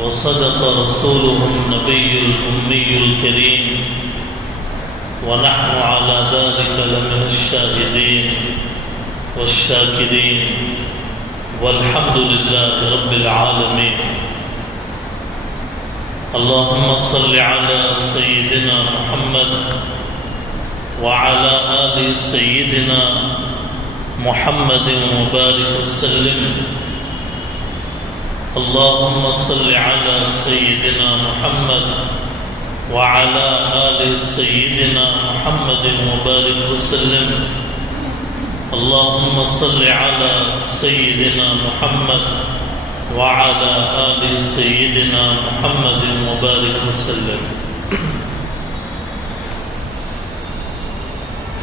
وصدق رسوله النبي الأمي الكريم ونحن على ذلك لمن الشاهدين والشاكرين والحمد لله رب العالمين. اللهم صل على سيدنا محمد وعلى آل سيدنا محمد وبارك وسلم. اللهم صل على سيدنا محمد وعلى آل سيدنا محمد وبارك وسلم. اللهم صل على سيدنا محمد وعلى آل سيدنا محمد وبارك وسلم.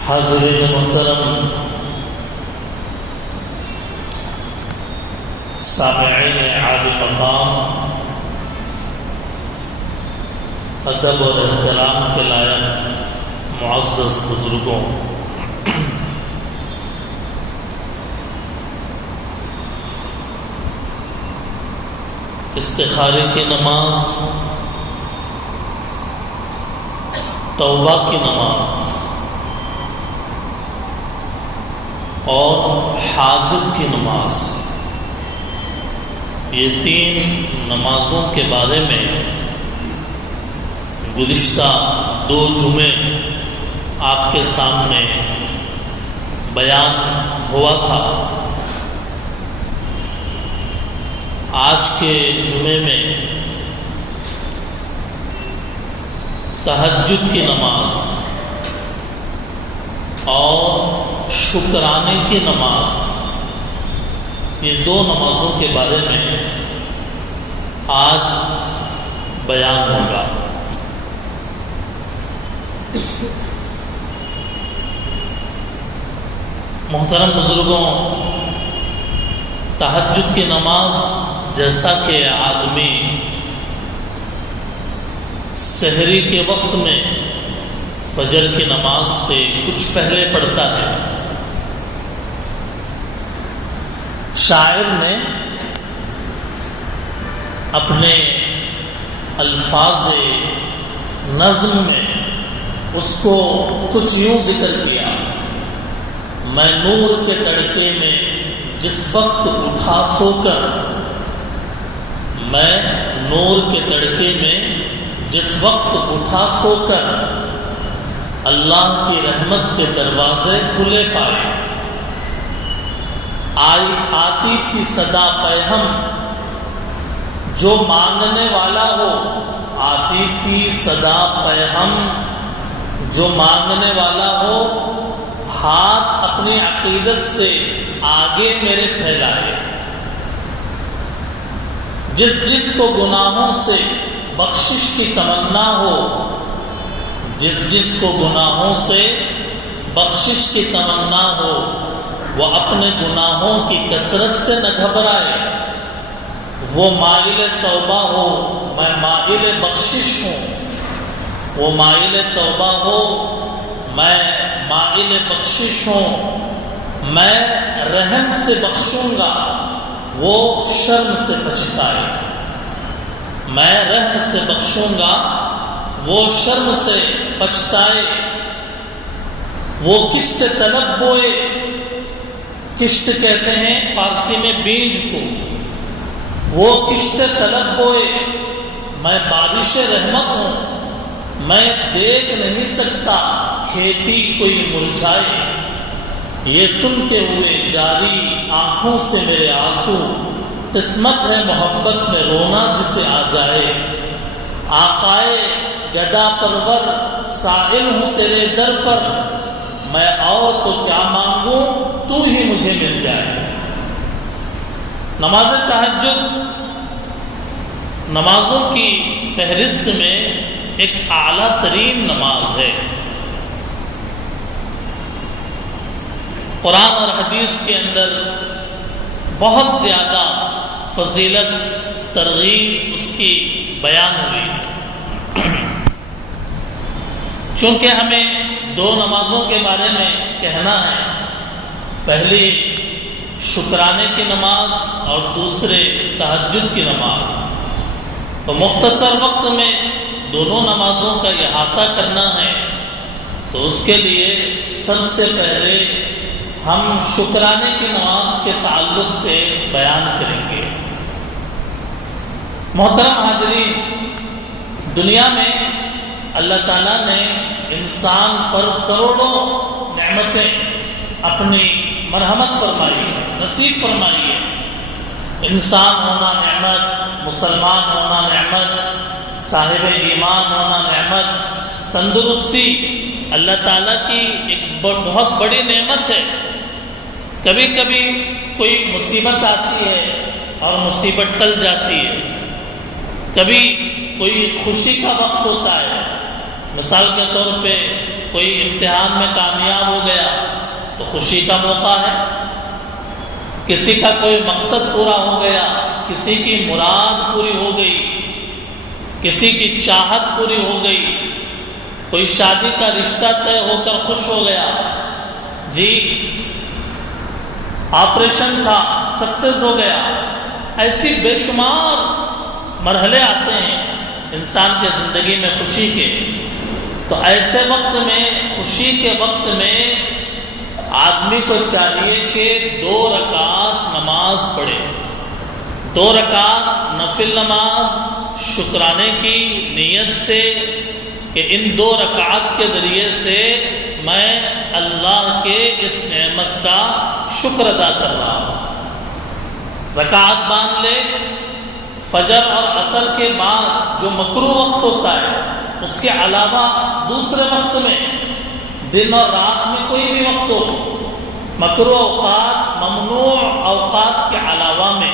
حاضرین محترم، سامعین عالی مقام، ادب اور احترام کے لائق معزز بزرگوں، استخارے کی نماز، توبہ کی نماز اور حاجت کی نماز، یہ تین نمازوں کے بارے میں گزشتہ 2 جمعے آپ کے سامنے بیان ہوا تھا. آج کے جمعے میں تہجد کی نماز اور شکرانے کی نماز، یہ 2 نمازوں کے بارے میں آج بیان ہوگا. محترم بزرگوں، تہجد کی نماز جیسا کہ آدمی سحری کے وقت میں فجر کی نماز سے کچھ پہلے پڑھتا ہے، شاعر نے اپنے الفاظ نظم میں اس کو کچھ یوں ذکر کیا: میں نور کے تڑکے میں جس وقت اٹھا سو کر، میں نور کے تڑکے میں جس وقت اٹھا سو کر، اللہ کی رحمت کے دروازے کھلے پائے. آتی تھی صدا پیغام جو مانگنے والا ہو، آتی تھی صدا پیغام جو مانگنے والا ہو، ہاتھ اپنی عقیدت سے آگے میرے پھیلائے. جس کو گناہوں سے بخشش کی تمنا ہو، جس کو گناہوں سے بخشش کی تمنا ہو، وہ اپنے گناہوں کی کثرت سے نہ گھبرائے. وہ مائل توبہ ہو، میں مائل بخشش ہوں. وہ مائل توبہ ہو، میں مائل بخشش ہوں. میں رحم سے بخشوں گا، وہ شرم سے پچھتائے. میں رحم سے بخشوں گا، وہ شرم سے پچھتائے. وہ کشت طلب بوئے، کشت کہتے ہیں فارسی میں بیج کو، وہ کشت طلب بوئے، میں بارش رحمت ہوں. میں دیکھ نہیں سکتا کھیتی کوئی مرجھائے. یہ سن کے ہوئے جاری آنکھوں سے میرے آنسو، قسمت ہے محبت میں رونا جسے آ جائے. آقائے گدا پرور سائل ہوں تیرے در پر، میں اور تو کیا مانگوں تو ہی مجھے مل جائے. نماز تہجد نمازوں کی فہرست میں ایک اعلیٰ ترین نماز ہے. قرآن اور حدیث کے اندر بہت زیادہ فضیلت، ترغیب اس کی بیان ہوئی ہے. چونکہ ہمیں 2 نمازوں کے بارے میں کہنا ہے، پہلی شکرانے کی نماز اور دوسرے تہجد کی نماز. تو مختصر وقت میں دونوں نمازوں کا احاطہ کرنا ہے، تو اس کے لیے سب سے پہلے ہم شکرانے کی نماز کے تعلق سے بیان کریں گے۔ محترم حاضرین، دنیا میں اللہ تعالیٰ نے انسان پر کروڑوں نعمتیں اپنی مرحمت فرمائی ہے، نصیب فرمائی ہے۔ انسان ہونا نعمت، مسلمان ہونا نعمت، صاحب ایمان ہونا نعمت، تندرستی اللہ تعالیٰ کی ایک بہت بڑی نعمت ہے۔ کبھی کبھی کوئی مصیبت آتی ہے اور مصیبت ٹل جاتی ہے، کبھی کوئی خوشی کا وقت ہوتا ہے، مثال کے طور پہ کوئی امتحان میں کامیاب ہو گیا تو خوشی کا موقع ہے، کسی کا کوئی مقصد پورا ہو گیا، کسی کی مراد پوری ہو گئی، کسی کی چاہت پوری ہو گئی، کوئی شادی کا رشتہ طے ہو کر خوش ہو گیا، جی آپریشن تھا سکسیس ہو گیا۔ ایسی بے شمار مرحلے آتے ہیں انسان کے زندگی میں خوشی کے، تو ایسے وقت میں، خوشی کے وقت میں آدمی کو چاہیے کہ 2 رکعت نماز پڑھے، 2 رکعت نفل نماز شکرانے کی نیت سے کہ ان 2 رکعت کے ذریعے سے میں اللہ کے اس نعمت کا شکر ادا کر رہا ہوں۔ رکعت باندھ لے، فجر اور عصر کے بعد جو مکروہ وقت ہوتا ہے اس کے علاوہ دوسرے وقت میں، دن اور رات میں کوئی بھی وقت ہو، مکروہ اوقات، ممنوع اوقات کے علاوہ میں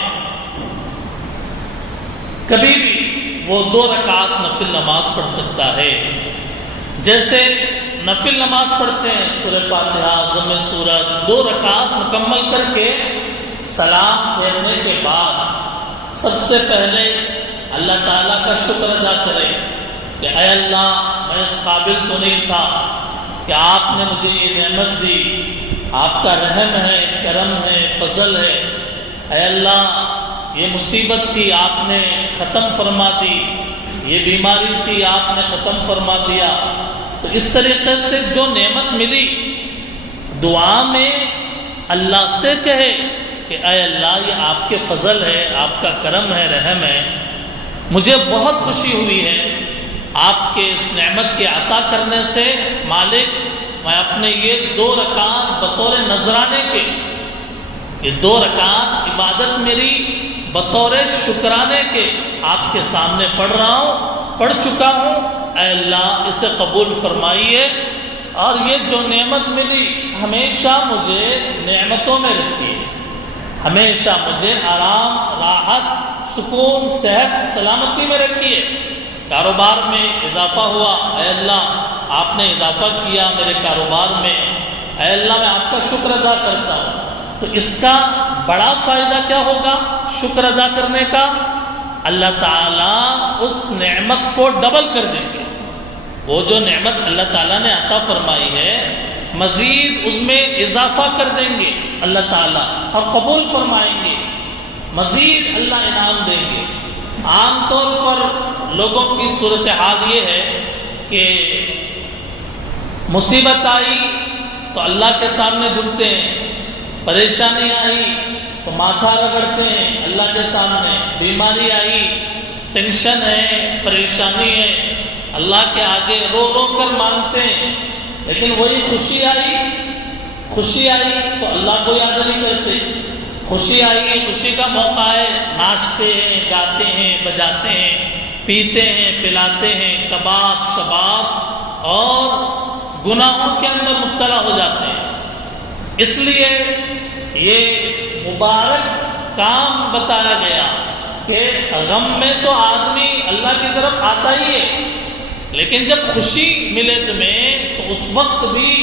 کبھی بھی وہ 2 رکعت نفل نماز پڑھ سکتا ہے۔ جیسے نفل نماز پڑھتے ہیں، سورہ فاتحہ، ضم سورت، 2 رکعت مکمل کر کے سلام پھیرنے کے بعد سب سے پہلے اللہ تعالیٰ کا شکر ادا کرے کہ اے اللہ، میں اس قابل تو نہیں تھا کہ آپ نے مجھے یہ نعمت دی، آپ کا رحم ہے، کرم ہے، فضل ہے۔ اے اللہ، یہ مصیبت تھی، آپ نے ختم فرما دی، یہ بیماری تھی، آپ نے ختم فرما دیا۔ تو اس طریقے سے جو نعمت ملی، دعا میں اللہ سے کہے کہ اے اللہ، یہ آپ کے فضل ہے، آپ کا کرم ہے، رحم ہے، مجھے بہت خوشی ہوئی ہے آپ کے اس نعمت کے عطا کرنے سے۔ مالک، میں اپنے یہ 2 رکعت بطور نذرانے کے، یہ 2 رکعت عبادت میری بطور شکرانے کے آپ کے سامنے پڑھ رہا ہوں، پڑھ چکا ہوں، اے اللہ اسے قبول فرمائیے، اور یہ جو نعمت ملی ہمیشہ مجھے نعمتوں میں رکھیے، ہمیشہ مجھے آرام، راحت، سکون، صحت، سلامتی میں رکھیے۔ کاروبار میں اضافہ ہوا، اے اللہ آپ نے اضافہ کیا میرے کاروبار میں، اے اللہ میں آپ کا شکر ادا کرتا ہوں۔ تو اس کا بڑا فائدہ کیا ہوگا شکر ادا کرنے کا؟ اللہ تعالیٰ اس نعمت کو ڈبل کر دیں گے۔ وہ جو نعمت اللہ تعالیٰ نے عطا فرمائی ہے، مزید اس میں اضافہ کر دیں گے اللہ تعالیٰ، اور قبول فرمائیں گے، مزید اللہ انعام دیں گے۔ عام طور پر لوگوں کی صورتحال یہ ہے کہ مصیبت آئی تو اللہ کے سامنے جھکتے ہیں، پریشانی آئی تو ماتھا رگڑتے ہیں اللہ کے سامنے، بیماری آئی، ٹینشن ہے، پریشانی ہے، اللہ کے آگے رو رو کر مانگتے ہیں۔ لیکن وہی خوشی آئی تو اللہ کو یاد نہیں کرتے۔ خوشی آئی، خوشی کا موقع ہے، ناچتے ہیں، گاتے ہیں، بجاتے ہیں، پیتے ہیں، پلاتے ہیں، کباب شباب اور گناہوں کے اندر مبتلا ہو جاتے ہیں۔ اس لیے یہ مبارک کام بتایا گیا کہ غم میں تو آدمی اللہ کی طرف آتا ہی ہے، لیکن جب خوشی ملے تمہیں تو اس وقت بھی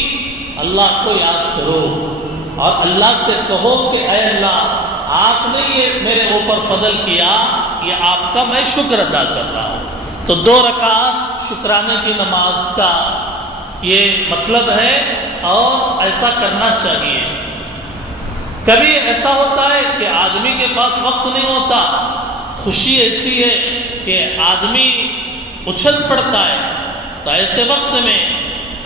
اللہ کو یاد کرو اور اللہ سے کہو کہ اے اللہ، آپ نے یہ میرے اوپر فضل کیا، یہ آپ کا میں شکر ادا کر رہا ہوں۔ تو 2 رکعت شکرانے کی نماز کا یہ مطلب ہے، اور ایسا کرنا چاہیے۔ کبھی ایسا ہوتا ہے کہ آدمی کے پاس وقت نہیں ہوتا، خوشی ایسی ہے کہ آدمی اچھل پڑتا ہے، تو ایسے وقت میں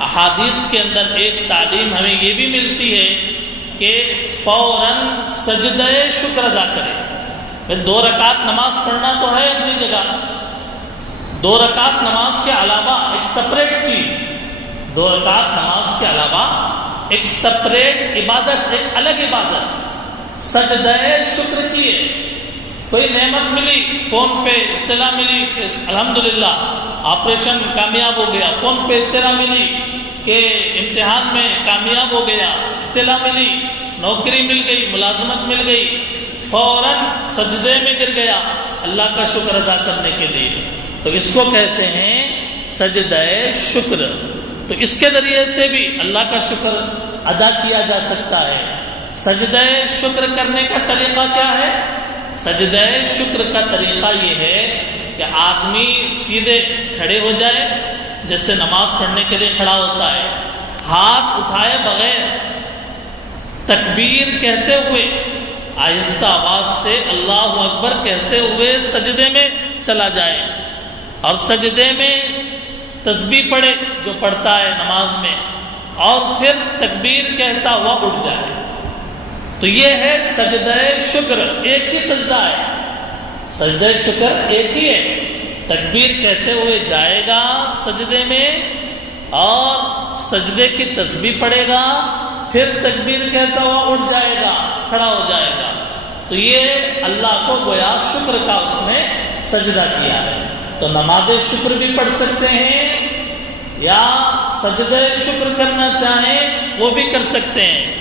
احادیث کے اندر ایک تعلیم ہمیں یہ بھی ملتی ہے کہ فوراً سجدہ شکر ادا کرے۔ 2 رکعت نماز پڑھنا تو ہے اپنی جگہ، 2 رکعت نماز کے علاوہ ایک سپریٹ چیز، 2 رکعت نماز کے علاوہ ایک سپریٹ عبادت، ایک الگ عبادت سجدہ شکر کی ہے۔ کوئی نعمت ملی، فون پہ اطلاع ملی کہ الحمدللہ آپریشن کامیاب ہو گیا، فون پہ اطلاع ملی کہ امتحان میں کامیاب ہو گیا، اطلاع ملی نوکری مل گئی، ملازمت مل گئی، فوراً سجدے میں گر گیا اللہ کا شکر ادا کرنے کے لیے، تو اس کو کہتے ہیں سجدہ شکر۔ تو اس کے ذریعے سے بھی اللہ کا شکر ادا کیا جا سکتا ہے۔ سجدہ شکر کرنے کا طریقہ کیا ہے؟ سجدہ شکر کا طریقہ یہ ہے کہ آدمی سیدھے کھڑے ہو جائے، جیسے نماز پڑھنے کے لیے کھڑا ہوتا ہے، ہاتھ اٹھائے بغیر تکبیر کہتے ہوئے آہستہ آواز سے اللہ اکبر کہتے ہوئے سجدے میں چلا جائے، اور سجدے میں تسبیح پڑھے جو پڑھتا ہے نماز میں، اور پھر تکبیر کہتا ہوا اٹھ جائے۔ تو یہ ہے سجدہ شکر، ایک ہی سجدہ ہے، سجدہ شکر ایک ہی ہے۔ تکبیر کہتے ہوئے جائے گا سجدے میں، اور سجدے کی تسبیح پڑھے گا، پھر تکبیر کہتا ہوا اٹھ جائے گا، کھڑا ہو جائے گا۔ تو یہ اللہ کو گویا شکر کا اس نے سجدہ کیا ہے۔ تو نماز شکر بھی پڑھ سکتے ہیں، یا سجدہ شکر کرنا چاہیں وہ بھی کر سکتے ہیں۔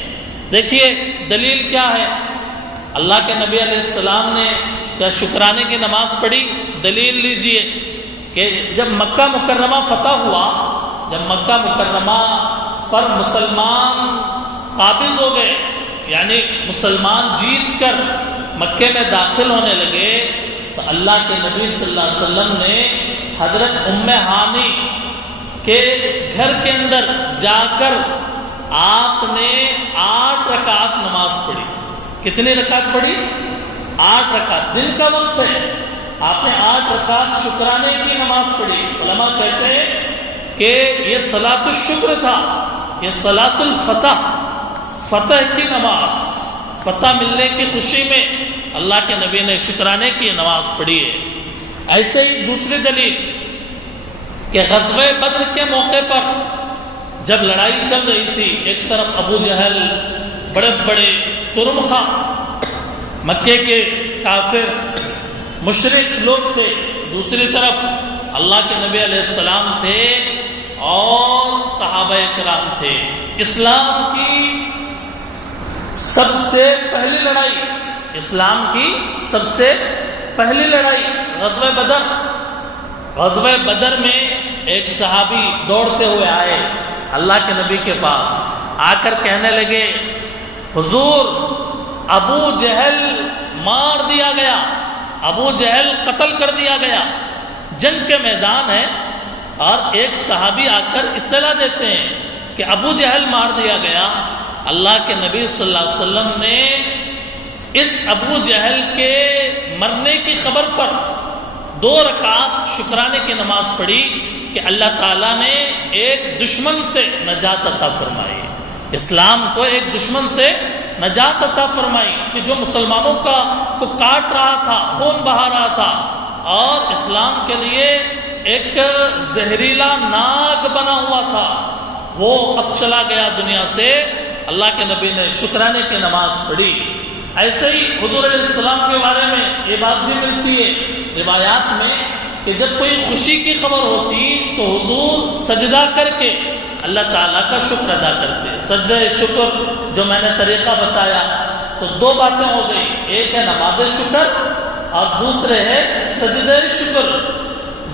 دیکھیے دلیل کیا ہے؟ اللہ کے نبی علیہ السلام نے کیا شکرانے کی نماز پڑھی؟ دلیل لیجئے کہ جب مکہ مکرمہ فتح ہوا، جب مکہ مکرمہ پر مسلمان قابض ہو گئے، یعنی مسلمان جیت کر مکے میں داخل ہونے لگے، تو اللہ کے نبی صلی اللہ علیہ وسلم نے حضرت ام ہانی کے گھر کے اندر جا کر آپ نے 8 رکعت نماز پڑھی۔ کتنی رکعت پڑھی؟ 8 رکعت، دن کا وقت ہے، آپ نے 8 رکعت شکرانے کی نماز پڑھی۔ علماء کہتے ہیں کہ یہ صلاۃ الشکر تھا، یہ صلاۃ الفتح، فتح کی نماز، فتح ملنے کی خوشی میں اللہ کے نبی نے شکرانے کی نماز پڑھی ہے۔ ایسے ہی دوسری دلیل کہ غزوہ بدر کے موقع پر جب لڑائی چل رہی تھی، ایک طرف ابو جہل بڑے بڑے ترمخا مکے کے کافر مشرک لوگ تھے، دوسری طرف اللہ کے نبی علیہ السلام تھے اور صحابہ کرام تھے۔ اسلام کی سب سے پہلی لڑائی، اسلام کی سب سے پہلی لڑائی غزوہ بدر۔ غزوہ بدر میں ایک صحابی دوڑتے ہوئے آئے اللہ کے نبی کے پاس، آ کر کہنے لگے حضور ابو جہل مار دیا گیا، ابو جہل قتل کر دیا گیا، جنگ کے میدان ہے، اور ایک صحابی آ کر اطلاع دیتے ہیں کہ ابو جہل مار دیا گیا۔ اللہ کے نبی صلی اللہ علیہ وسلم نے اس ابو جہل کے مرنے کی خبر پر 2 رکعت شکرانے کی نماز پڑھی کہ اللہ تعالیٰ نے ایک دشمن سے نجات عطا فرمائی، اسلام کو ایک دشمن سے نجات عطا فرمائی کہ جو مسلمانوں کو کاٹ رہا تھا، خون بہا رہا تھا، اور اسلام کے لیے ایک زہریلا ناگ بنا ہوا تھا، وہ اب چلا گیا دنیا سے۔ اللہ کے نبی نے شکرانے کی نماز پڑھی۔ ایسے ہی حضور علیہ السلام کے بارے میں یہ بات بھی ملتی ہے روایات میں کہ جب کوئی خوشی کی خبر ہوتی تو حضور سجدہ کر کے اللہ تعالیٰ کا شکر ادا کرتے۔ سجدہ شکر جو میں نے طریقہ بتایا تو 2 باتیں ہو گئی، ایک ہے نماز شکر اور دوسرے ہے سجدہ شکر۔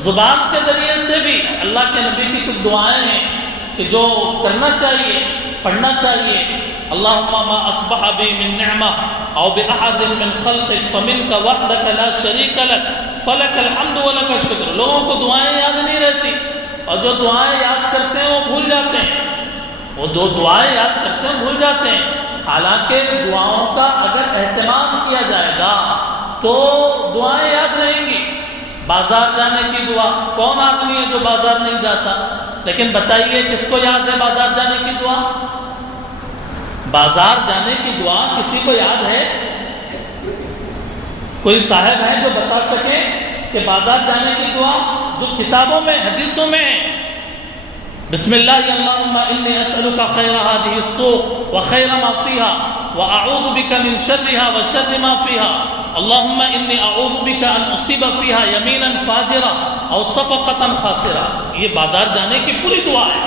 زبان کے ذریعے سے بھی اللہ کے نبی کی کچھ دعائیں ہیں کہ جو کرنا چاہیے، پڑھنا چاہیے۔ اللہم ما اصبح بی من نعمہ او باحد من خلقک فمنک وحدک لا شریک لک فلک الحمد ولک الشکر۔ لوگوں کو دعائیں یاد نہیں رہتی، اور جو دعائیں یاد کرتے ہیں وہ بھول جاتے ہیں، وہ جو دعائیں یاد کرتے ہیں بھول جاتے ہیں۔ حالانکہ دعاؤں کا اگر اہتمام کیا جائے گا تو دعائیں یاد رہیں گی۔ بازار جانے کی دعا، کون آدمی ہے جو بازار نہیں جاتا؟ لیکن بتائیے کس کو یاد ہے بازار جانے کی دعا؟ بازار جانے کی دعا کسی کو یاد ہے؟ کوئی صاحب ہے جو بتا سکے کہ بازار جانے کی دعا جو کتابوں میں حدیثوں میں ہے؟ بسم اللہ اللہم انی اسألک خیر هذه السوق وخیر ما فیها واعوذ بک من شرها وشر ما فیها اللہم انی اعوذ بک ان اصیب فیها یمینا فاجرا او صفقتا خاسرا۔ یہ بازار جانے کی پوری دعا ہے۔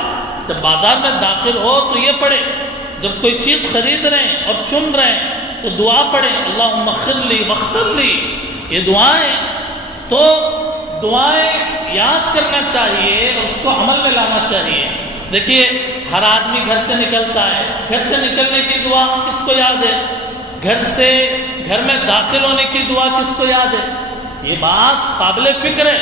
جب بازار میں داخل ہو تو یہ پڑھے، جب کوئی چیز خرید رہے ہیں اور چن رہے ہیں تو دعا پڑھیں اللہم اغفر لی واختر لی۔ یہ دعائیں تو دعائیں یاد کرنا چاہیے اور اس کو عمل میں لانا چاہیے۔ دیکھیے ہر آدمی گھر سے نکلتا ہے، گھر سے نکلنے کی دعا کس کو یاد ہے؟ گھر میں داخل ہونے کی دعا کس کو یاد ہے؟ یہ بات قابل فکر ہے۔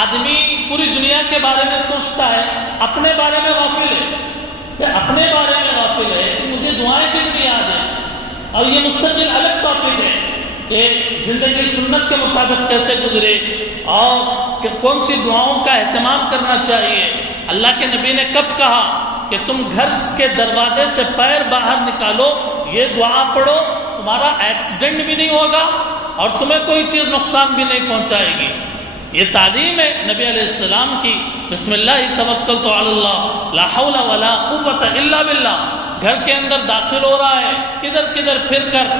آدمی پوری دنیا کے بارے میں سوچتا ہے، اپنے بارے میں غافل ہے کہ اپنے بارے میں غافل ہے کہ مجھے دعائیں کتنی یاد ہیں، اور یہ مستقل الگ ٹاپک ہے کہ زندگی سنت کے مطابق کیسے گزرے اور کہ کون سی دعاؤں کا اہتمام کرنا چاہیے۔ اللہ کے نبی نے کب کہا کہ تم گھر کے دروازے سے پیر باہر نکالو، یہ دعا پڑھو، تمہارا ایکسیڈنٹ بھی نہیں ہوگا اور تمہیں کوئی چیز نقصان بھی نہیں پہنچائے گی۔ یہ تعلیم ہے نبی علیہ السلام کی، بسم اللہ توکلت علی اللہ لا حول ولا قوت الا باللہ۔ گھر کے اندر داخل ہو رہا ہے، کدھر کدھر پھر کر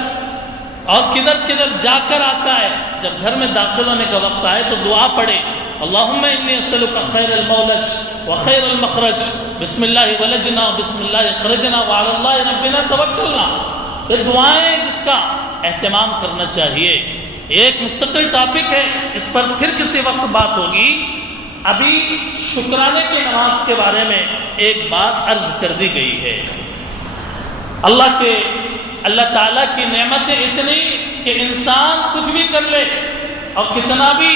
اور کدھر کدھر جا کر آتا ہے، جب گھر میں داخل ہونے کا وقت آئے تو دعا پڑھے اللہم انی اسألک خیر المولج وخیر المخرج بسم اللہ ولجنا بسم اللہ خرجنا وعلی اللہ ربنا توکلنا۔ یہ دعائیں جس کا اہتمام کرنا چاہیے، ایک مستقل ٹاپک ہے، اس پر پھر کسی وقت بات ہوگی۔ ابھی شکرانے کی نماز کے بارے میں ایک بات عرض کر دی گئی ہے۔ اللہ تعالیٰ کی نعمتیں اتنی کہ انسان کچھ بھی کر لے اور کتنا بھی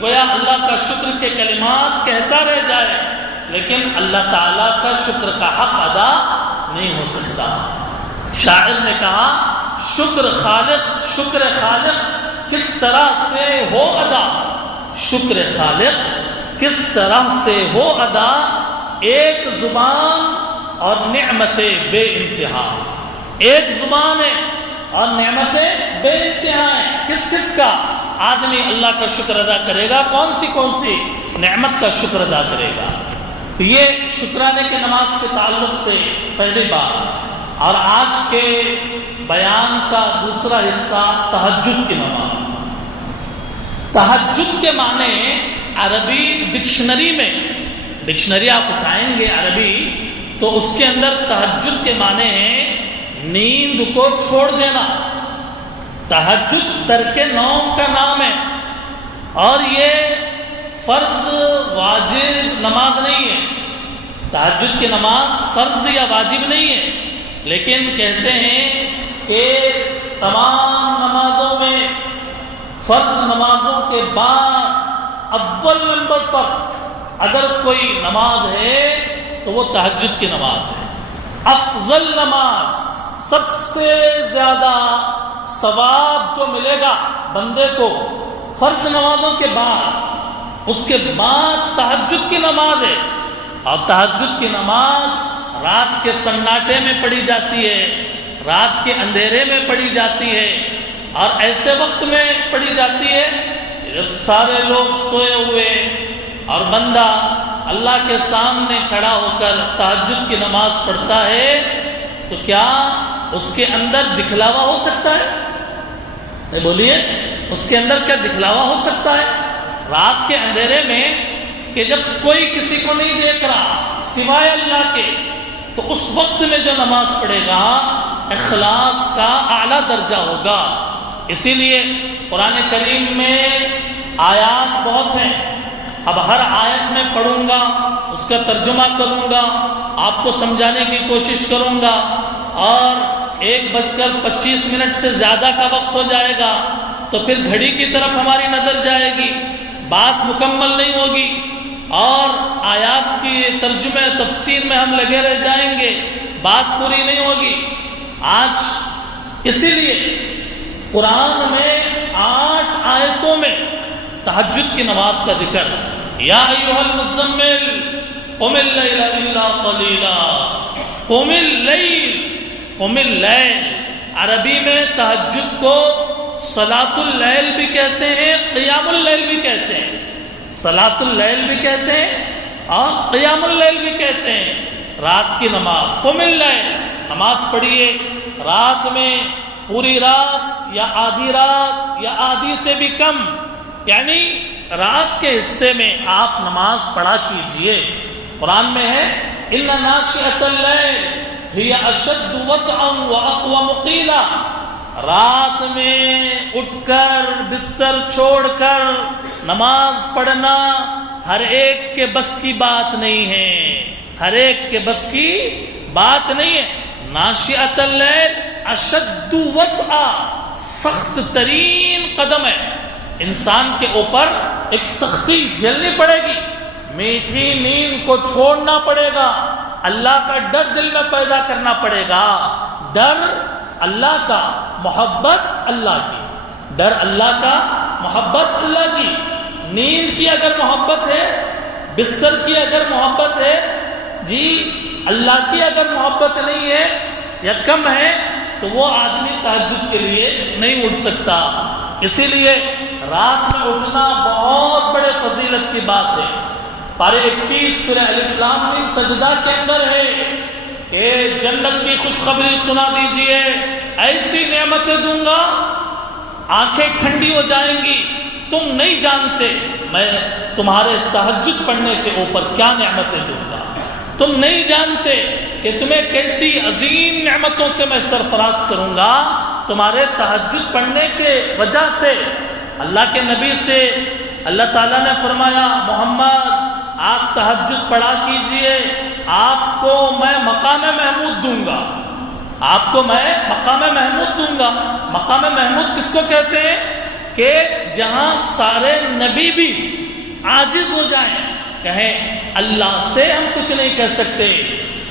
گویا اللہ کا شکر کے کلمات کہتا رہ جائے، لیکن اللہ تعالیٰ کا شکر کا حق ادا نہیں ہو سکتا۔ شاعر نے کہا شکر خالق کس طرح سے ہو ادا، شکر خالق کس طرح سے ہو ادا، ایک زبان اور نعمتیں بے انتہا۔ ایک زبان ہے اور نعمتیں بے انتہا ہیں۔ کس کس کا آدمی اللہ کا شکر ادا کرے گا؟ کون سی نعمت کا شکر ادا کرے گا؟ تو یہ شکرانے کی نماز کے تعلق سے پہلی بات۔ اور آج کے بیان کا دوسرا حصہ تہجد کی نماز۔ تہجد کے معنی عربی ڈکشنری آپ اٹھائیں گے عربی تو اس کے اندر تہجد کے معنی ہیں نیند کو چھوڑ دینا۔ تہجد ترک نوم کا نام ہے اور یہ فرض واجب نماز نہیں ہے۔ تہجد کی نماز فرض یا واجب نہیں ہے، لیکن کہتے ہیں کہ تمام نمازوں میں فرض نمازوں کے بعد اول نمبر پر اگر کوئی نماز ہے تو وہ تہجد کی نماز ہے۔ افضل نماز، سب سے زیادہ ثواب جو ملے گا بندے کو فرض نمازوں کے بعد، اس کے بعد تہجد کی نماز ہے۔ اور تہجد کی نماز رات کے سناٹے میں پڑھی جاتی ہے، رات کے اندھیرے میں پڑھی جاتی ہے، اور ایسے وقت میں پڑھی جاتی ہے جب سارے لوگ سوئے ہوئے اور بندہ اللہ کے سامنے کھڑا ہو کر تہجد کی نماز پڑھتا ہے، تو کیا اس کے اندر دکھلاوا ہو سکتا ہے؟ بولیے، اس کے اندر کیا دکھلاوا ہو سکتا ہے؟ رات کے اندھیرے میں کہ جب کوئی کسی کو نہیں دیکھ رہا سوائے اللہ کے، تو اس وقت میں جو نماز پڑھے گا اخلاص کا اعلیٰ درجہ ہوگا۔ اسی لیے قرآن کریم میں آیات بہت ہیں، اب ہر آیت میں پڑھوں گا، اس کا ترجمہ کروں گا، آپ کو سمجھانے کی کوشش کروں گا، اور 1:25 سے زیادہ کا وقت ہو جائے گا تو پھر گھڑی کی طرف ہماری نظر جائے گی، بات مکمل نہیں ہوگی، اور آیات کی ترجمے تفسیر میں ہم لگے رہ جائیں گے، بات پوری نہیں ہوگی۔ آج اسی لیے قرآن میں 8 آیتوں میں تہجد کی نماز کا ذکر. یا ایھا المزمل قم اللیل الا قلیلا. قم اللیل، قم اللیل عربی میں تہجد کو صلاۃ اللیل بھی کہتے ہیں، قیام اللیل بھی کہتے ہیں. صلاۃ اللیل بھی کہتے ہیں اور قیام اللیل بھی کہتے ہیں. رات کی نماز. قم اللیل، نماز پڑھیے رات میں، پوری رات یا آدھی رات یا آدھی سے بھی کم، یعنی رات کے حصے میں آپ نماز پڑھا کیجئے. قرآن میں ہے إِنَّ نَاشِئَةَ اللَّيْلِ هِيَ أَشَدُّ وَطْئًا وَأَقْوَمُ قِيلًا. رات میں اٹھ کر بستر چھوڑ کر نماز پڑھنا ہر ایک کے بس کی بات نہیں ہے، ہر ایک کے بس کی بات نہیں ہے. ناشئۃ اللیل اشد وطئا، سخت ترین قدم ہے. انسان کے اوپر ایک سختی جھیلنی پڑے گی، میٹھی نیند کو چھوڑنا پڑے گا، اللہ کا ڈر دل میں پیدا کرنا پڑے گا. ڈر اللہ کا، محبت اللہ کی. ڈر اللہ کا، محبت اللہ کی. نیند کی اگر محبت ہے، بستر کی اگر محبت ہے، جی اللہ کی اگر محبت نہیں ہے یا کم ہے تو وہ آدمی تہجد کے لیے نہیں اٹھ سکتا. اسی لیے رات میں اٹھنا بہت بڑے فضیلت کی بات ہے. پارے 21 سورہ الف لام میم سجدہ کے اندر ہے کہ جنت کی خوشخبری سنا دیجئے، ایسی نعمتیں دوں گا آنکھیں ٹھنڈی ہو جائیں گی، تم نہیں جانتے میں تمہارے تہجد پڑھنے کے اوپر کیا نعمتیں دوں گا. تم نہیں جانتے کہ تمہیں کیسی عظیم نعمتوں سے میں سرفراز کروں گا تمہارے تہجد پڑھنے کے وجہ سے. اللہ کے نبی سے اللہ تعالیٰ نے فرمایا محمد آپ تہجد پڑھا کیجئے، آپ کو میں مقام محمود دوں گا، آپ کو میں مقام محمود دوں گا. مقام محمود کس کو کہتے ہیں؟ کہ جہاں سارے نبی بھی عاجز ہو جائیں، کہیں اللہ سے ہم کچھ نہیں کہہ سکتے،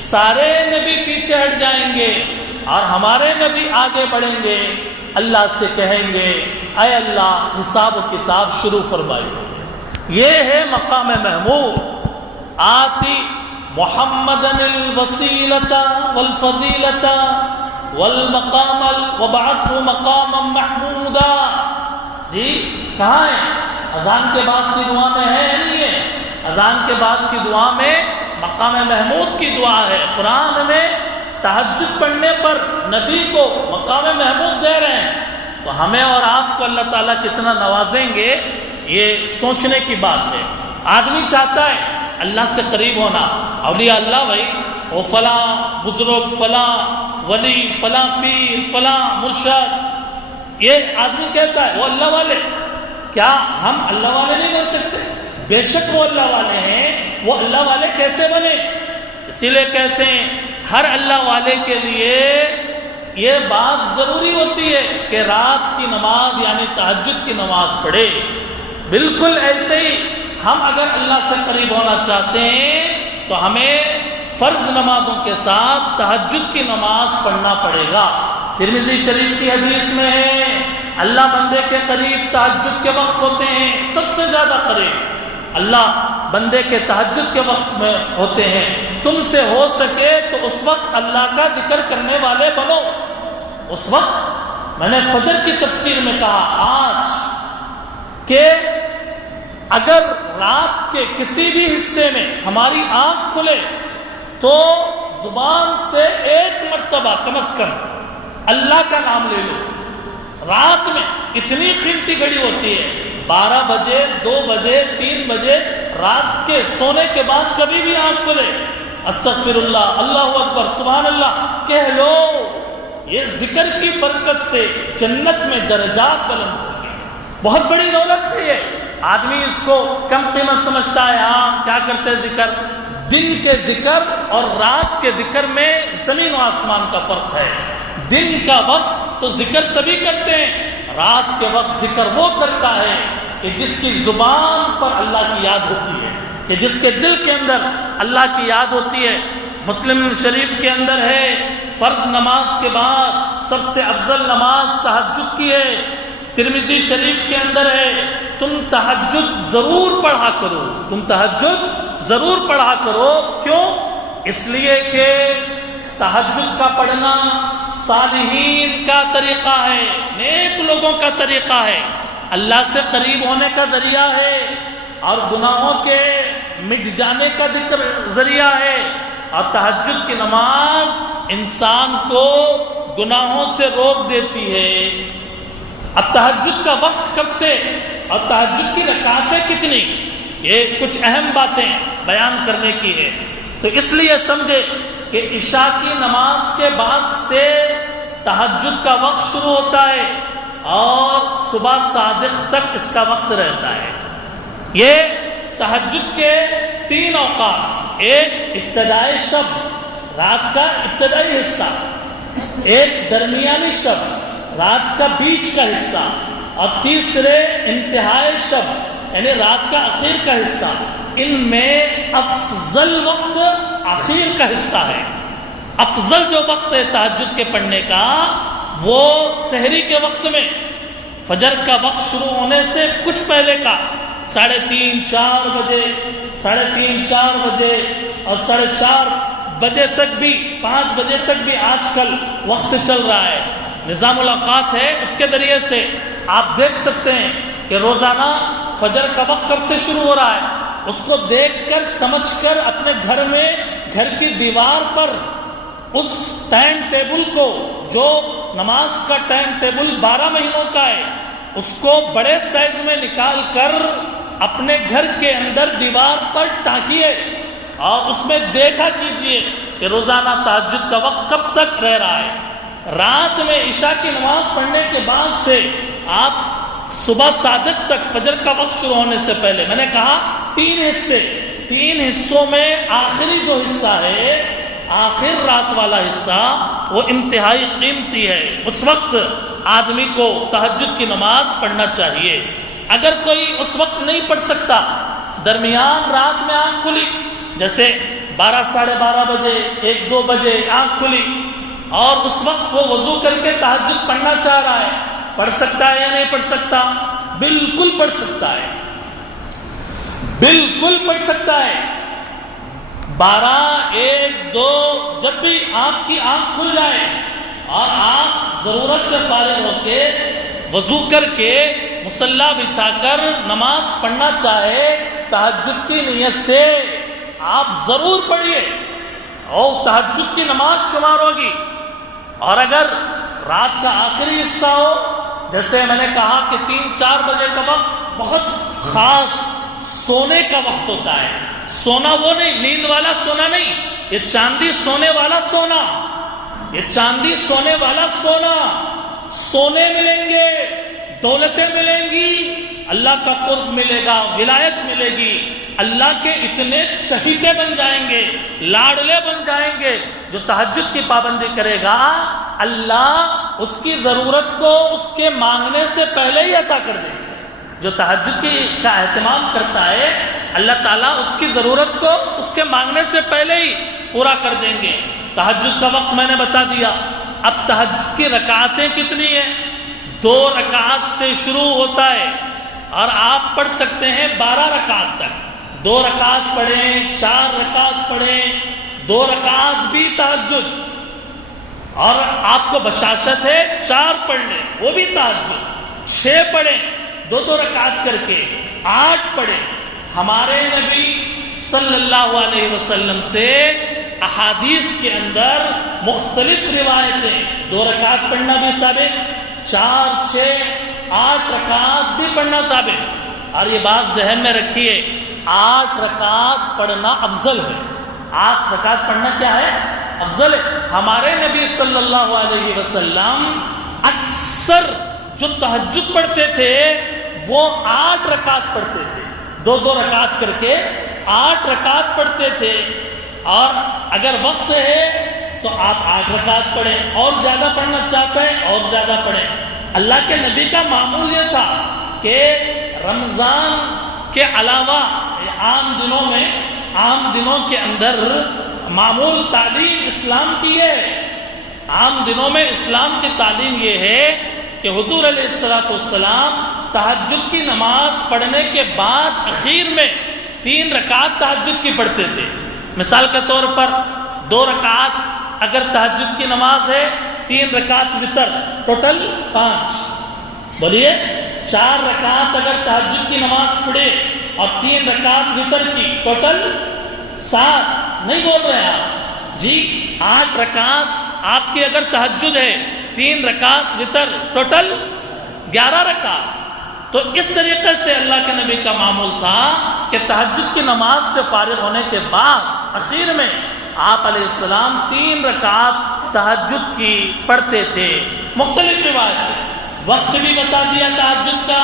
سارے نبی پیچھے ہٹ جائیں گے اور ہمارے نبی آگے بڑھیں گے، اللہ سے کہیں گے اے اللہ حساب و کتاب شروع فرمائیے. یہ ہے مقام محمود. آتی محمدن الوسیلۃ والفضیلۃ والمقام وبعثہ مقاما محمودا. جی کہاں ہے؟ اذان کے بعد کی دعا میں ہے یا نہیں ہے؟ اذان کے بعد کی دعا میں مقام محمود کی دعا ہے. قرآن میں تہجد پڑھنے پر نبی کو مقام محمود دے رہے ہیں، تو ہمیں اور آپ کو اللہ تعالیٰ کتنا نوازیں گے یہ سوچنے کی بات ہے. آدمی چاہتا ہے اللہ سے قریب ہونا، اولیاء اللہ بھائی وہ فلاں بزرگ، فلاں ولی، فلاں پیر، فلاں مرشد، یہ آدمی کہتا ہے وہ اللہ والے. کیا ہم اللہ والے نہیں بن سکتے؟ بے شک وہ اللہ والے ہیں. وہ اللہ والے کیسے بنے؟ اسی لیے کہتے ہیں ہر اللہ والے کے لیے یہ بات ضروری ہوتی ہے کہ رات کی نماز یعنی تہجد کی نماز پڑھے. بالکل ایسے ہی ہم اگر اللہ سے قریب ہونا چاہتے ہیں تو ہمیں فرض نمازوں کے ساتھ تہجد کی نماز پڑھنا پڑے گا. ترمذی شریف کی حدیث میں ہے اللہ بندے کے قریب تہجد کے وقت ہوتے ہیں، سب سے زیادہ قریب اللہ بندے کے تہجد کے وقت میں ہوتے ہیں. تم سے ہو سکے تو اس وقت اللہ کا ذکر کرنے والے بنو. اس وقت میں نے فجر کی تفسیر میں کہا آج کہ اگر رات کے کسی بھی حصے میں ہماری آنکھ کھلے تو زبان سے ایک مرتبہ کم از کم اللہ کا نام لے لو. رات میں اتنی قیمتی گھڑی ہوتی ہے، 12 بجے، 2 بجے، 3 بجے رات کے سونے کے بعد کبھی بھی آنکھ کھلے استغفر اللہ، اللہ اکبر، سبحان اللہ کہہ لو. یہ ذکر کی برکت سے جنت میں درجات بلند ہوں گے. بہت بڑی دولت ہے یہ. آدمی اس کو کم قیمت سمجھتا ہے. ہاں کیا کرتے ہیں ذکر؟ دن کے ذکر اور رات کے ذکر میں زمین و آسمان کا فرق ہے. دن کا وقت تو ذکر سبھی کرتے ہیں، رات کے وقت ذکر وہ کرتا ہے کہ جس کی زبان پر اللہ کی یاد ہوتی ہے، کہ جس کے دل کے اندر اللہ کی یاد ہوتی ہے. مسلم شریف کے اندر ہے فرض نماز کے بعد سب سے افضل نماز تہجد کی ہے. ترمذی شریف کے اندر ہے تم تہجد ضرور پڑھا کرو، تم تہجد ضرور پڑھا کرو۔ کیوں؟ اس لیے کہ تہجد کا پڑھنا صالحین کا طریقہ ہے، نیک لوگوں کا طریقہ ہے، اللہ سے قریب ہونے کا ذریعہ ہے، اور گناہوں کے مٹ جانے کا ذریعہ ہے۔ اور تہجد کی نماز انسان کو گناہوں سے روک دیتی ہے۔ اب تہجد کا وقت کب سے اور تہجد کی رکعتیں کتنی، یہ کچھ اہم باتیں بیان کرنے کی ہے۔ تو اس لیے سمجھے کہ عشاء کی نماز کے بعد سے تہجد کا وقت شروع ہوتا ہے اور صبح صادق تک اس کا وقت رہتا ہے۔ یہ تہجد کے 3 اوقات، ایک ابتدائی شب، رات کا ابتدائی حصہ، ایک درمیانی شب، رات کا بیچ کا حصہ، اور تیسرے انتہائی شب یعنی رات کا اخیر کا حصہ۔ ان میں افضل وقت اخیر کا حصہ ہے۔ افضل جو وقت ہے تہجد کے پڑھنے کا وہ سحری کے وقت میں، فجر کا وقت شروع ہونے سے کچھ پہلے کا 3:30 4 بجے، 3:30 4 بجے اور 4:30 بجے تک بھی، 5 بجے تک بھی آج کل وقت چل رہا ہے۔ نظام الاوقات ہے، اس کے ذریعے سے آپ دیکھ سکتے ہیں کہ روزانہ فجر کا وقت کب سے شروع ہو رہا ہے۔ اس کو دیکھ کر سمجھ کر اپنے گھر میں، گھر کی دیوار پر اس ٹائم ٹیبل کو، جو نماز کا ٹائم ٹیبل 12 مہینوں کا ہے، اس کو بڑے سائز میں نکال کر اپنے گھر کے اندر دیوار پر ٹانکیے اور اس میں دیکھا کیجئے کہ روزانہ تہجد کا وقت کب تک رہ رہا ہے۔ رات میں عشاء کی نماز پڑھنے کے بعد سے آپ صبح صادق تک، فجر کا وقت شروع ہونے سے پہلے، میں نے کہا 3 حصے، 3 حصوں میں آخری جو حصہ ہے، آخر رات والا حصہ، وہ انتہائی قیمتی ہے۔ اس وقت آدمی کو تہجد کی نماز پڑھنا چاہیے۔ اگر کوئی اس وقت نہیں پڑھ سکتا، درمیان رات میں آنکھ کھلی، جیسے 12 ساڑھے 12 بجے، 1 2 بجے آنکھ کھلی، اور اس وقت وہ وضو کر کے تہجد پڑھنا چاہ رہا ہے، پڑھ سکتا ہے یا نہیں پڑھ سکتا؟ بالکل پڑھ سکتا ہے، بالکل پڑھ سکتا ہے۔ 12 1 2 جب بھی آپ کی آنکھ کھل جائے اور آپ ضرورت سے فارغ ہو کے وضو کر کے مصلی بچھا کر نماز پڑھنا چاہے، تہجد کی نیت سے آپ ضرور پڑھیے اور تہجد کی نماز شمار ہوگی۔ اور اگر رات کا آخری حصہ ہو، جیسے میں نے کہا کہ 3 4 بجے کا وقت بہت خاص سونے کا وقت ہوتا ہے۔ سونا وہ نہیں، نیند والا سونا نہیں، یہ چاندی سونے والا سونا، یہ چاندی سونے والا سونا۔ سونے ملیں گے، دولتیں ملیں گی، اللہ کا قرب ملے گا، ولایت ملے گی، اللہ کے اتنے چہیتے بن جائیں گے، لاڈلے بن جائیں گے۔ جو تہجد کی پابندی کرے گا، اللہ اس کی ضرورت کو اس کے مانگنے سے پہلے ہی عطا کر دے گا۔ جو تہجد کا اہتمام کرتا ہے، اللہ تعالیٰ اس کی ضرورت کو اس کے مانگنے سے پہلے ہی پورا کر دیں گے۔ تہجد کا وقت میں نے بتا دیا۔ اب تہجد کی رکعتیں کتنی ہیں؟ 2 رکعت سے شروع ہوتا ہے اور آپ پڑھ سکتے ہیں 12 رکعت تک۔ 2 رکعت پڑھیں، 4 رکعت پڑھیں، 2 رکعت بھی تہجد، اور آپ کو بشاشت ہے 4 پڑھ لیں، وہ بھی تہجد، 6 پڑھیں 2 رکعت کر کے، 8 پڑھیں۔ ہمارے نبی صلی اللہ علیہ وسلم سے احادیث کے اندر مختلف روایتیں، 2 رکعت پڑھنا بھی ثابت، 4 6 8 رکعت بھی پڑھنا ثابت۔ اور یہ بات ذہن میں رکھیے، 8 رکعت پڑھنا افضل ہے۔ 8 رکعت پڑھنا کیا ہے؟ افضل ہے۔ ہمارے نبی صلی اللہ علیہ وسلم اکثر جو تہجد پڑھتے تھے وہ 8 رکعت پڑھتے تھے، 2 رکعت کر کے 8 رکعت پڑھتے تھے۔ اور اگر وقت ہے تو آپ 8 رکعت پڑھیں، اور زیادہ پڑھنا چاہتے ہیں اور زیادہ پڑھیں۔ اللہ کے نبی کا معمول یہ تھا کہ رمضان کے علاوہ عام دنوں کے اندر معمول تعلیم اسلام کی ہے۔ عام دنوں میں اسلام کی تعلیم یہ ہے کہ حضور علیہ الصلوۃ والسلام تہجد کی نماز پڑھنے کے بعد اخیر میں 3 رکعت تہجد کی پڑھتے تھے. مثال کے طور پر 2 رکعت اگر تہجد کی نماز ہے، 3 رکعت وتر، ٹوٹل 5. بولیے 4 رکعت اگر تہجد کی نماز پڑھے اور 3 رکعت وتر کی، ٹوٹل 7. نہیں بول رہے آپ جی؟ 8 رکعت آپ کی اگر تہجد ہے، 3 رکعت وتر، ٹوٹل 11 رکعت. تو اس طریقے سے اللہ کے نبی کا معمول تھا کہ تہجد کی نماز سے فارغ ہونے کے بعد اخیر میں آپ علیہ السلام 3 رکعت تہجد کی پڑھتے تھے. مختلف روایت، وقت بھی بتا دیا تہجد کا،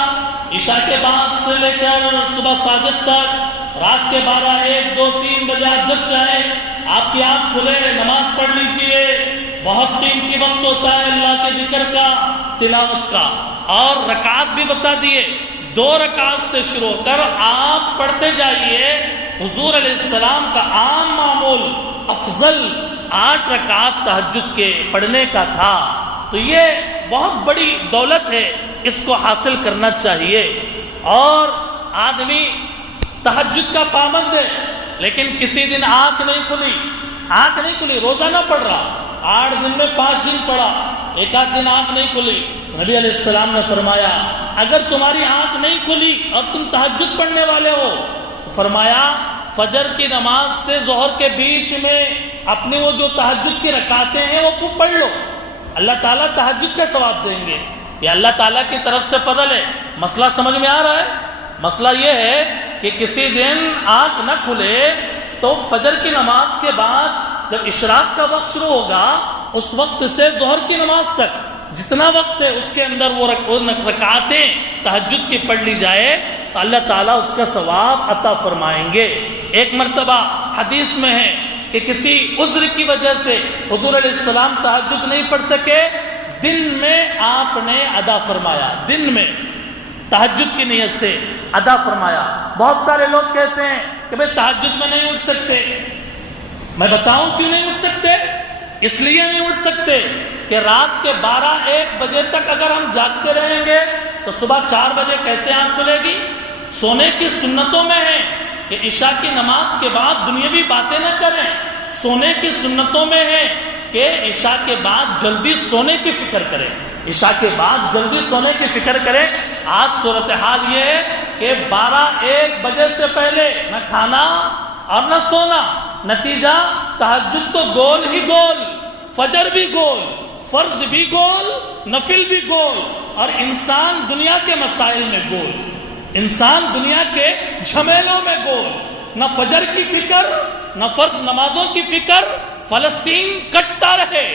عشاء کے بعد سے لے کر صبح صادق تک، رات کے 12، 1، 2، 3 بجے جب چاہے آپ کی آنکھ کھلے نماز پڑھ لیجئے. بہت قیمتی وقت ہوتا ہے اللہ کے ذکر کا، تلاوت کا. اور رکعات بھی بتا دیے، 2 رکعت سے شروع ہو کر آپ پڑھتے جائیے. حضور علیہ السلام کا عام معمول افضل 8 رکعت تہجد کے پڑھنے کا تھا. تو یہ بہت بڑی دولت ہے، اس کو حاصل کرنا چاہیے. اور آدمی تہجد کا پابند ہے، لیکن کسی دن آنکھ نہیں کھلی، روزہ نہ پڑھ رہا، 8 دن میں 5 دن پڑھا، ایک آدھ دن آنکھ نہیں کھلی. نبی علیہ السلام نے فرمایا اگر تمہاری آنکھ نہیں کھلی اور تم تہجد پڑھنے والے ہو، فرمایا فجر کی نماز سے ظہر کے بیچ میں اپنے وہ جو تہجد کی رکعتیں ہیں وہ خوب پڑھ لو، اللہ تعالیٰ تہجد کا ثواب دیں گے. یہ اللہ تعالیٰ کی طرف سے فضل ہے. مسئلہ سمجھ میں آ رہا ہے؟ مسئلہ یہ ہے کہ کسی دن آنکھ نہ کھلے تو فجر کی نماز کے بعد جب اشراق کا وقت شروع ہوگا، اس وقت سے ظہر کی نماز تک جتنا وقت ہے اس کے اندر وہ رکعتیں تہجد کی پڑھ لی جائے تو اللہ تعالیٰ اس کا ثواب عطا فرمائیں گے. ایک مرتبہ حدیث میں ہے کہ کسی عذر کی وجہ سے حضور علیہ السلام تہجد نہیں پڑھ سکے، دن میں آپ نے ادا فرمایا، دن میں تہجد کی نیت سے ادا فرمایا. بہت سارے لوگ کہتے ہیں کہ بھئی تہجد میں نہیں اٹھ سکتے. میں بتاؤں کیوں نہیں اٹھ سکتے؟ اس لیے نہیں اٹھ سکتے کہ رات کے 12-1 بجے تک اگر ہم جاگتے رہیں گے تو صبح 4 بجے کیسے آنکھ کھلے گی؟ سونے کی سنتوں میں ہے کہ عشاء کی نماز کے بعد دنیاوی باتیں نہ کریں. سونے کی سنتوں میں ہے کہ عشاء کے بعد جلدی سونے کی فکر کریں، عشاء کے بعد جلدی سونے کی فکر کریں. آج صورتحال یہ ہے کہ 12-1 بجے سے پہلے نہ کھانا اور نہ سونا، نتیجہ تہجد تو گول ہی گول، فجر بھی گول، فرض بھی گول، نفل بھی گول، اور انسان دنیا کے مسائل میں گول، انسان دنیا کے جھمیلوں میں گول. نہ فجر کی فکر، نہ فرض نمازوں کی فکر. فلسطین کٹتا رہے،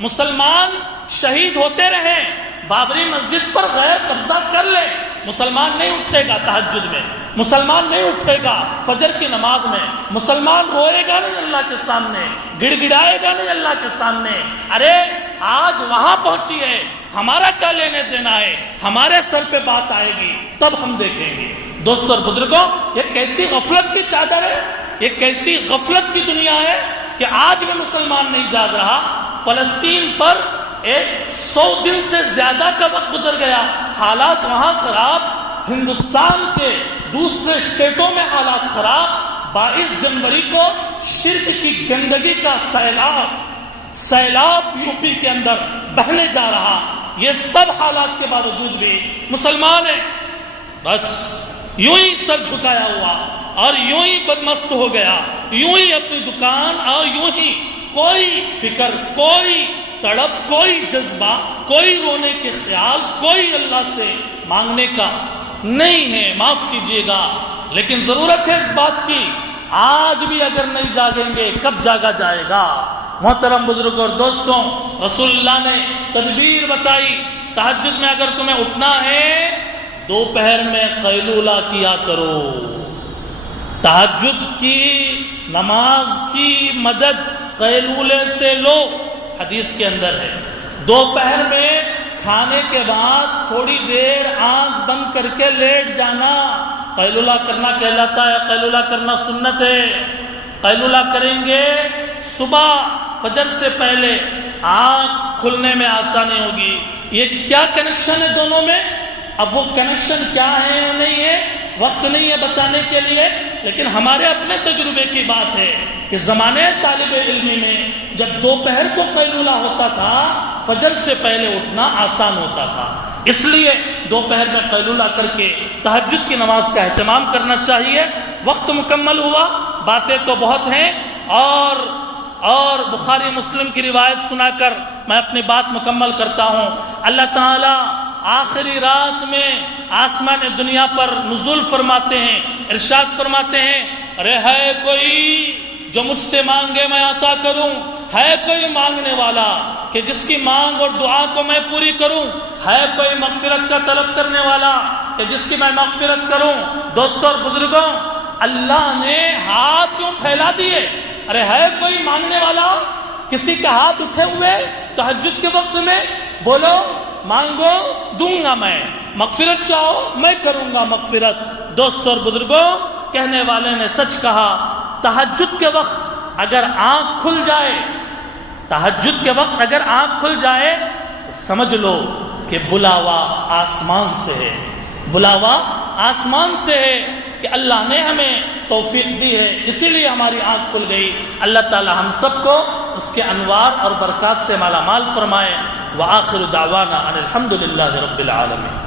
مسلمان شہید ہوتے رہے، بابری مسجد پر غیر قبضہ کر لے، مسلمان نہیں اٹھے گا تہجد میں، مسلمان نہیں اٹھے گا فجر کی نماز میں، مسلمان روئے گا نہیں اللہ کے سامنے، گڑ گڑائے گا نہیں اللہ کے سامنے. ارے آج وہاں پہنچی ہے، ہمارا کیا لینے دینا ہے؟ ہمارے سر پہ بات آئے گی تب ہم دیکھیں گے. دوستو اور بزرگوں، یہ کیسی غفلت کی چادر ہے، یہ کیسی غفلت کی دنیا ہے کہ آج بھی مسلمان نہیں جاگ رہا. فلسطین پر 100 دن سے زیادہ کا وقت گزر گیا، حالات وہاں خراب، ہندوستان کے دوسرے اسٹیٹوں میں حالات خراب. 22 جنوری کو شرک کی گندگی کا سیلاب یوپی کے اندر بہنے جا رہا. یہ سب حالات کے باوجود بھی مسلمان ہیں، بس یوں ہی سر جھکایا ہوا اور یوں ہی بدمست ہو گیا، یوں ہی اپنی دکان، اور یوں ہی کوئی فکر، کوئی تڑپ، کوئی جذبہ، کوئی رونے کے خیال، کوئی اللہ سے مانگنے کا نہیں ہے. معاف کیجیے گا، لیکن ضرورت ہے اس بات کی. آج بھی اگر نہیں جاگیں گے کب جاگا جائے گا؟ محترم بزرگوں اور دوستوں، رسول اللہ نے تدبیر بتائی. تہجد میں اگر تمہیں اٹھنا ہے دوپہر میں قیلولہ کیا کرو. تہجد کی نماز کی مدد قیلولے سے لو. حدیث کے اندر ہے دوپہر میں کھانے کے بعد تھوڑی دیر آنکھ بند کر کے لیٹ جانا قیلولہ کرنا کہلاتا ہے. قیلولہ کرنا سنت ہے. قیلولہ کریں گے صبح فجر سے پہلے آنکھ کھلنے میں آسانی ہوگی. یہ کیا کنیکشن ہے دونوں میں؟ اب وہ کنیکشن کیا ہے یا نہیں ہے وقت نہیں ہے بتانے کے لیے، لیکن ہمارے اپنے تجربے کی بات ہے کہ زمانے طالب علمی میں جب دوپہر کو قیلولہ ہوتا تھا، فجر سے پہلے اٹھنا آسان ہوتا تھا، اس لیے دوپہر میں قیلولہ کر کے تہجد کی نماز کا اہتمام کرنا چاہیے۔ وقت مکمل ہوا، باتیں تو بہت ہیں، اور بخاری مسلم کی روایت سنا کر میں اپنی بات مکمل کرتا ہوں۔ اللہ تعالیٰ آخری رات میں آسمان دنیا پر نزول فرماتے ہیں، ارشاد فرماتے ہیں، ارے ہے کوئی جو مجھ سے مانگے میں عطا کروں، ہے کوئی مانگنے والا کہ جس کی مانگ اور دعا کو میں پوری کروں، ہے کوئی مغفرت کا طلب کرنے والا کہ جس کی میں مغفرت کروں۔ دوستوں اور بزرگوں، اللہ نے ہاتھ کیوں پھیلا دیے؟ ارے ہے کوئی مانگنے والا؟ کسی کا ہاتھ اٹھے ہوئے تہجد کے وقت میں؟ بولو، مانگو دوں گا، میں مغفرت چاہو میں کروں گا مغفرت۔ دوستوں اور بزرگوں، کہنے والے نے سچ کہا، تہجد کے وقت اگر آنکھ کھل جائے، تہجد کے وقت اگر آنکھ کھل جائے تو سمجھ لو کہ بلاوا آسمان سے ہے، بلاوا آسمان سے ہے کہ اللہ نے ہمیں توفیق دی ہے، اسی لیے ہماری آنکھ کھل گئی۔ اللہ تعالی ہم سب کو اس کے انوار اور برکات سے مالا مال فرمائے۔ وآخر دعوانا ان الحمد للہ رب العالمین۔